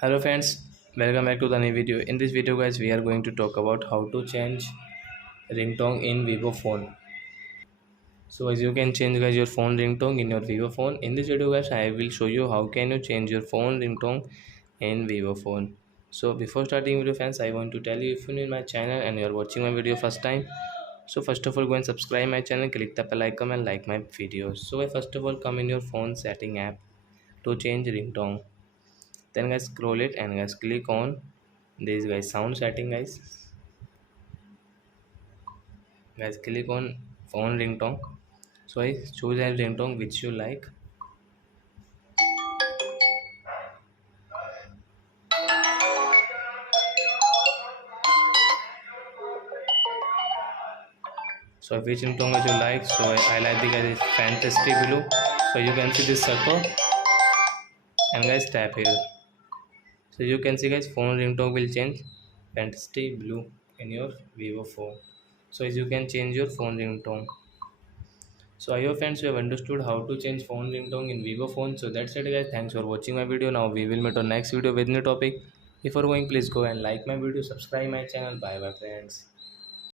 Hello friends, welcome back to the new video. In this video guys, we are going to talk about how to change ringtone in Vivo phone. So as you can change guys your phone ringtone in your Vivo phone. In this video guys, I will show you how can you change your phone ringtone in Vivo phone. So before starting video fans, I want to tell you if you're new in my channel and you are watching my video first time. So first of all go and subscribe my channel, click the bell icon and like my videos. So first of all come in your phone setting app to change ringtone. Then guys scroll it and guys click on this guys sound setting guys click on phone ringtone. So I choose a ringtone which you like. So which ringtone that you like, so I like the guys fantastic blue. So you can see this circle and guys tap here. So you can see guys phone ringtone will change fantastic blue in your Vivo phone. So as you can change your phone ringtone. So I hope friends you have understood how to change phone ringtone in Vivo phone. So that's it guys. Thanks for watching my video. Now we will meet on next video with new topic. Before going, please go and like my video, subscribe my channel. Bye bye friends.